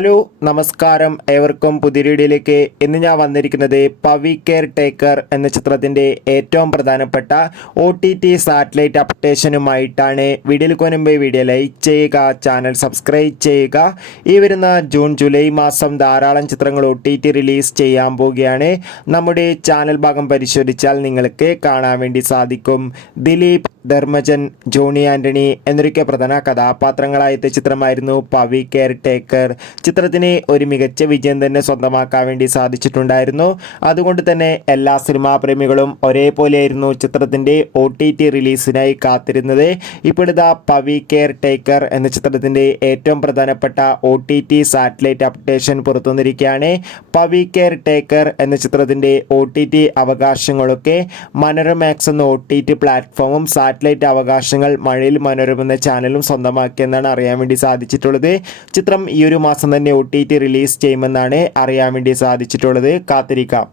Hello നമസ്കാരം, ഏവർക്കും പുതിയ വീഡിയോയിലേക്ക്. ഇന്ന് ഞാൻ വന്നിരിക്കുന്നത് പവി കെയർ ടേക്കർ എന്ന ചിത്രത്തിൻ്റെ ഏറ്റവും പ്രധാനപ്പെട്ട OTT സാറ്റലൈറ്റ് അപ്ഡേഷനുമായിട്ടാണ്. വീഡിയോയിലേക്ക് മുൻപ് വീഡിയോ ലൈക്ക് ചെയ്യുക, ചാനൽ സബ്സ്ക്രൈബ് ചെയ്യുക. ഈ വരുന്ന ജൂൺ ജൂലൈ മാസം ധാരാളം ചിത്രങ്ങൾ OTT റിലീസ് ചെയ്യാൻ പോവുകയാണ്. നമ്മുടെ ചാനൽ ഭാഗം പരിശോധിച്ചാൽ നിങ്ങൾക്ക് കാണാൻ വേണ്ടി സാധിക്കും. ദിലീപ്, ധർമ്മജൻ, ജോണി ആൻ്റണി എന്നൊക്കെ പ്രധാന കഥാപാത്രങ്ങളായ ചിത്രമായിരുന്നു പവി കെയർ ടേക്കർ. ചിത്രത്തിന് ഒരു മികച്ച വിജയം തന്നെ സ്വന്തമാക്കാൻ വേണ്ടി സാധിച്ചിട്ടുണ്ടായിരുന്നു. അതുകൊണ്ട് തന്നെ എല്ലാ സിനിമാ പ്രേമികളും ഒരേപോലെയായിരുന്നു ചിത്രത്തിൻ്റെ OTT റിലീസിനായി കാത്തിരുന്നത്. ഇപ്പോഴിതാ പവി കെയർ ടേക്കർ എന്ന ചിത്രത്തിൻ്റെ ഏറ്റവും പ്രധാനപ്പെട്ട OTT സാറ്റലൈറ്റ് അപ്ഡേഷൻ പുറത്തുവന്നിരിക്കുകയാണ്. പവി കെയർ ടേക്കർ എന്ന ചിത്രത്തിൻ്റെ OTT അവകാശങ്ങളൊക്കെ മനോരമാക്സ് എന്ന OTT പ്ലാറ്റ്ഫോമും സാറ്റലൈറ്റ് അവകാശങ്ങൾ മഴയിൽ മനോരമ എന്ന ചാനലും സ്വന്തമാക്കിയെന്നാണ് അറിയാൻ വേണ്ടി സാധിച്ചിട്ടുള്ളത്. ചിത്രം ഈ ഒരു മാസം തന്നെ OTT റിലീസ് ചെയ്യുമെന്നാണ് അറിയാൻ വേണ്ടി സാധിച്ചിട്ടുള്ളത്. കാത്തിരിക്കാം.